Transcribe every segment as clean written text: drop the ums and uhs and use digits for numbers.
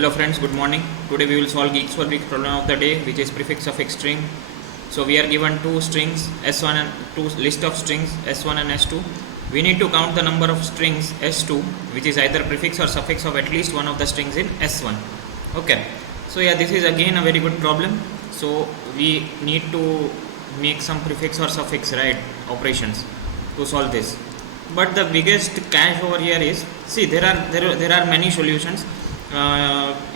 Hello friends, good morning. Today we will solve Geeks for Geeks problem of the day, which is prefix suffix string. So we are given two strings S1 and two list of strings S1 and S2. We need to count the number of strings S2, which is either prefix or suffix of at least one of the strings in S1. Okay. So yeah, this is again a very good problem. So we need to make some prefix or suffix, right, operations to solve this. But the biggest catch over here is, see, there are many solutions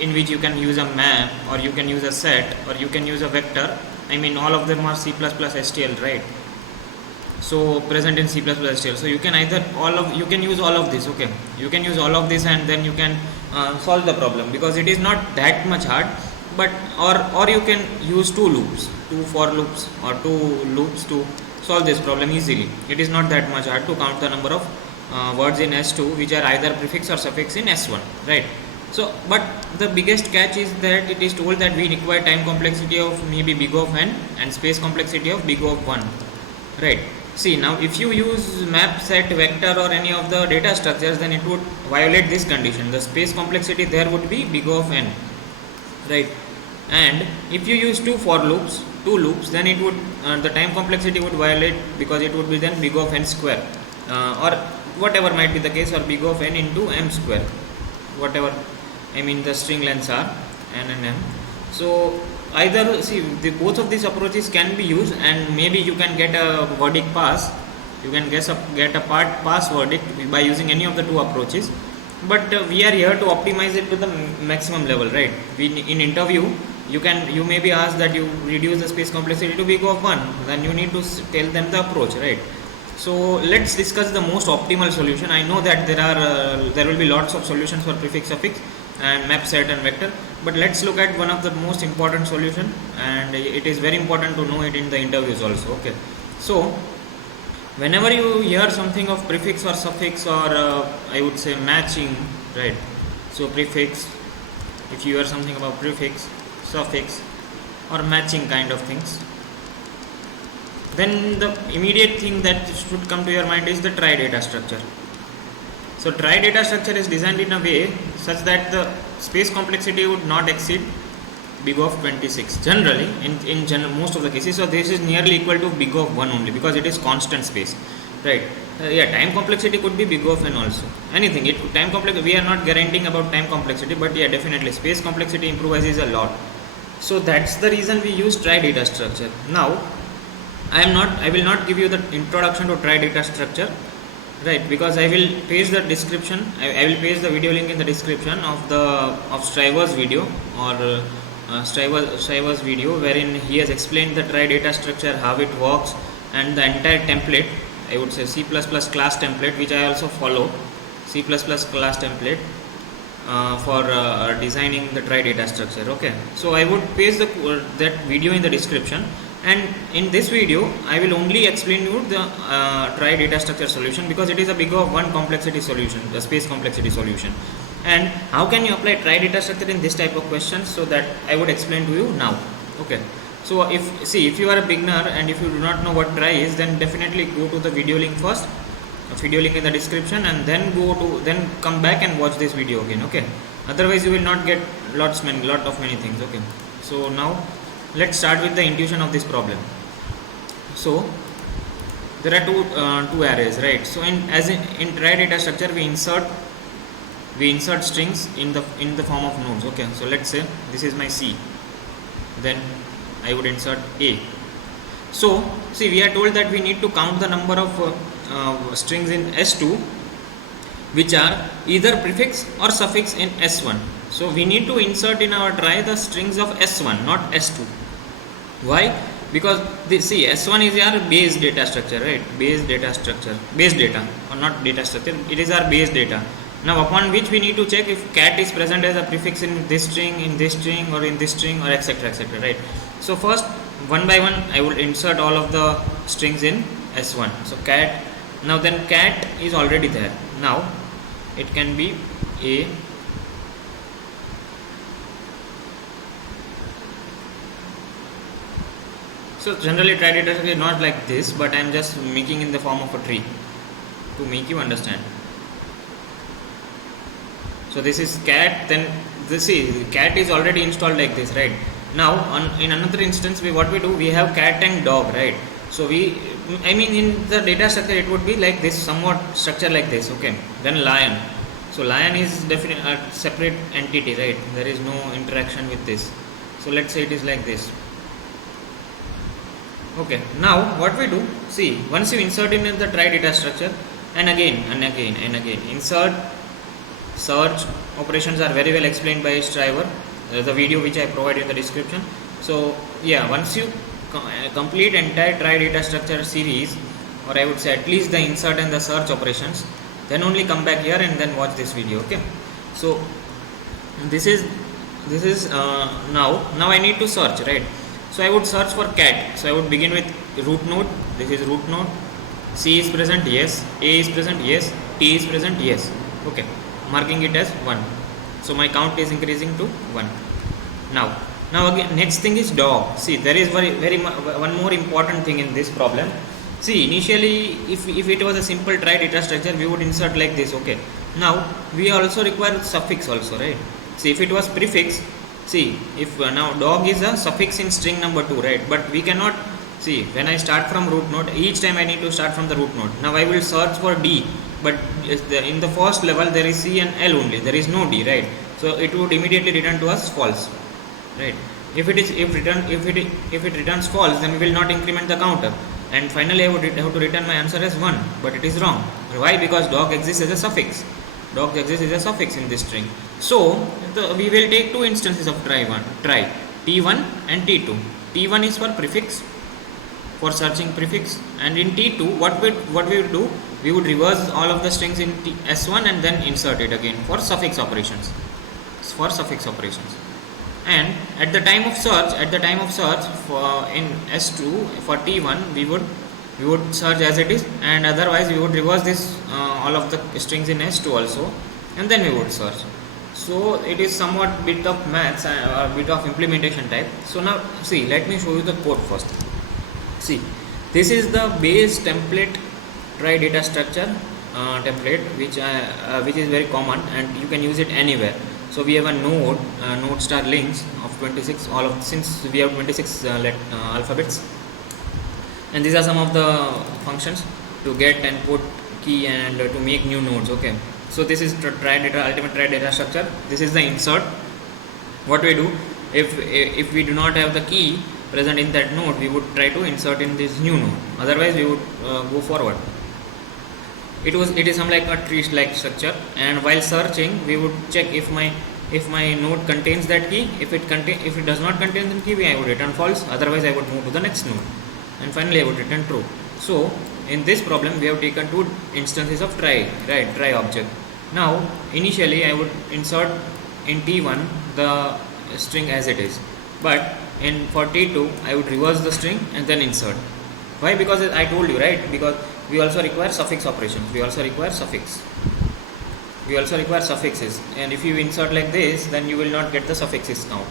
in which you can use a map, or you can use a set, or you can use a vector. I mean, all of them are C++ STL, right? So present in C++ STL. So you can you can use all of this. Okay, you can use all of this, and then you can solve the problem, because it is not that much hard. But or you can use two for loops, or two loops to solve this problem easily. It is not that much hard to count the number of words in S2 which are either prefix or suffix in S1, right? So, but the biggest catch is that it is told that we require time complexity of maybe big of n and space complexity of big of 1, right? See, now if you use map, set, vector, or any of the data structures, then it would violate this condition. The space complexity there would be big of n, right? And if you use two loops, then it would the time complexity would violate, because it would be then big of n square, or whatever might be the case, or big of n into m square, whatever. I mean, the string lengths are n and m. So either, see, both of these approaches can be used, and maybe you can get a verdict pass. You can get a pass verdict by using any of the two approaches. But we are here to optimize it to the maximum level, right? In interview, you may be asked that you reduce the space complexity to big of 1. Then you need to tell them the approach, right? So let's discuss the most optimal solution. I know that there will be lots of solutions for prefix, suffix, and map, set, and vector, but let's look at one of the most important solution, and it is very important to know it in the interviews also. Okay, so whenever you hear something of prefix or suffix, or I would say matching, right? So prefix, if you hear something about prefix, suffix, or matching kind of things, then the immediate thing that should come to your mind is the trie data structure. So trie data structure is designed in a way such that the space complexity would not exceed big of 26 generally, in most of the cases. So this is nearly equal to big of 1 only, because it is constant space, right? Yeah, time complexity could be big of n also, anything. We are not guaranteeing about time complexity, but yeah, definitely space complexity improvises a lot. So that's the reason we use trie data structure. Now I will not give you the introduction to trie data structure, right? Because I will paste the description. I will paste the video link in the description of Striver's video, or Striver's video, wherein he has explained the trie data structure, how it works, and the entire template. I would say C++ class template, which I also follow. C++ class template for designing the trie data structure. Okay, so I would paste that video in the description. And in this video, I will only explain you the trie data structure solution, because it is a big of 1 complexity solution, the space complexity solution. And how can you apply trie data structure in this type of questions? So that I would explain to you now. Okay. So if you are a beginner and if you do not know what trie is, then definitely go to the video link first, video link in the description, and then come back and watch this video again. Okay. Otherwise, you will not get lot of many things. Okay. So now let's start with the intuition of this problem. So there are two arrays, right? So in trie data structure, we insert strings in the form of nodes. Okay, so let's say this is my C, then I would insert A. So see, we are told that we need to count the number of strings in S2 which are either prefix or suffix in S1. So we need to insert in our trie the strings of S1, not S2. Why? Because S1 is our base data structure, right? Base data, or not data structure, it is our base data. Now upon which we need to check if cat is present as a prefix in this string, or in this string, or etc, right? So first, one by one, I will insert all of the strings in S1. So cat, now then cat is already there. Now it can be A, so generally trie data structure is not like this, but I am just making in the form of a tree to make you understand. So this is cat, then see cat is already installed like this, right? Now in another instance, what we do, we have cat and dog, right? So in the data structure it would be like this, somewhat structure like this, okay? Then lion. So lion is definitely a separate entity, right? There is no interaction with this. So let's say it is like this. Okay, now what we do, see, once you insert in the try data structure, and again insert, search operations are very well explained by Striver, the video which I provide in the description. So yeah, once you complete entire try data structure series, or I would say at least the insert and the search operations, then only come back here and then watch this video, okay? So this is now I need to search, right? So I would search for cat. So I would begin with root node. This is root node. C is present, yes. A is present, yes. T is present, yes. Okay, marking it as 1. So my count is increasing to 1. Now again, next thing is dog. See, there is one more important thing in this problem. See, initially if it was a simple try data structure, we would insert like this, okay? Now we also require suffix also, right? See, if it was prefix, see, if now dog is a suffix in string number 2, right? But we cannot, see, when I start from root node, each time I need to start from the root node. Now I will search for D, but in the first level there is C and L only, there is no D, right? So it would immediately return to us false, right? If it returns false, then we will not increment the counter, and finally I would have to return my answer as 1, but it is wrong. Why? Because dog exists as a suffix. Dog exists as a suffix in this string. So we will take two instances of try T1 and T2. T1 is for prefix, for searching prefix, and in T2 what we would do, we would reverse all of the strings in S1 and then insert it again for suffix operations. And at the time of search for in S2 for T1, we would search as it is, and otherwise we would reverse this all of the strings in S2 also, and then we would search. So it is somewhat bit of maths or bit of implementation type. So now see, let me show you the code first. See, this is the base template try data structure template, which is very common and you can use it anywhere. So we have a node star links of 26, since we have 26 alphabets, and these are some of the functions to get and put key and to make new nodes, okay? So this is ultimate try data structure. This is the insert. What we do, if we do not have the key present in that node, we would try to insert in this new node, otherwise we would go forward. It is some like a tree like structure, and while searching we would check if my node contains that key. If it does not contain the key, I would return false, otherwise I would move to the next node, and finally I would return true. So in this problem we have taken two instances of try object. Now initially I would insert in T1 the string as it is, but for T2 I would reverse the string and then insert. Why? Because I told you, right? Because we also require suffix operations. We also require suffixes, and if you insert like this, then you will not get the suffixes count.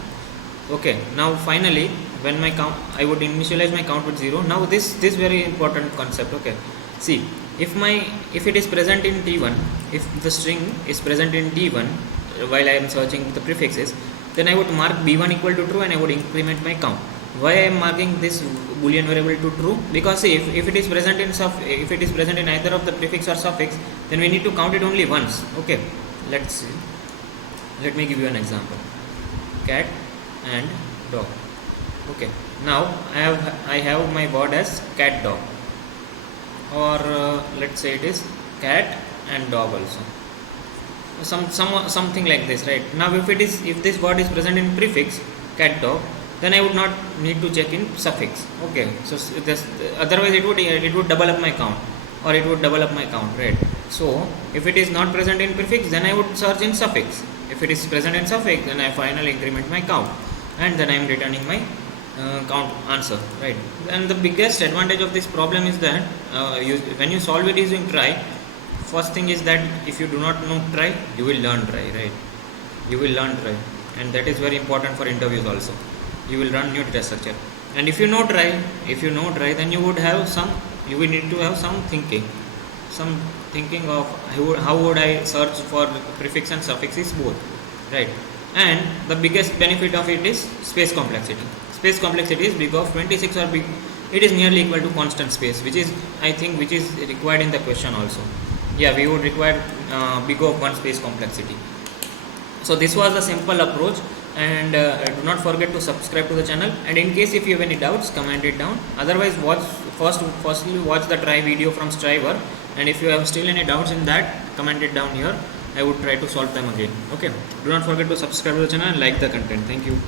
Okay, now finally when my count, I would initialize my count with 0. Now this very important concept, okay? See, if it is present in T1, if the string is present in T1 while I am searching the prefixes, then I would mark B1 equal to true and I would increment my count. Why I am marking this boolean variable to true? Because see, if it is present in either of the prefix or suffix, then we need to count it only once. Okay, let's see. Let me give you an example. Cat and dog. Okay, now I have my word as cat dog, or let's say it is cat and dog also. Something like this, right? Now if this word is present in prefix cat dog, then I would not need to check in suffix. Okay, so otherwise it would double up my count, or it would double up my count, right? So if it is not present in prefix, then I would search in suffix. If it is present in suffix, then I finally increment my count, and then I am returning my count answer, right? And the biggest advantage of this problem is that when you solve it using try, first thing is that if you do not know try, you will learn try, right? You will learn try, and that is very important for interviews also. You will run new data structure, and if you know try, then you will need to have some thinking of how would I search for prefix and suffixes both, right? And the biggest benefit of it is space complexity. Space complexity is big of 26 or big, it is nearly equal to constant space, which is, I think, which is required in the question also. Yeah, we would require big of 1 space complexity. So this was the simple approach, and do not forget to subscribe to the channel, and in case if you have any doubts, comment it down. Otherwise, firstly watch the try video from Striver, and if you have still any doubts in that, comment it down here. I would try to solve them again. Okay, do not forget to subscribe to the channel and like the content. Thank you.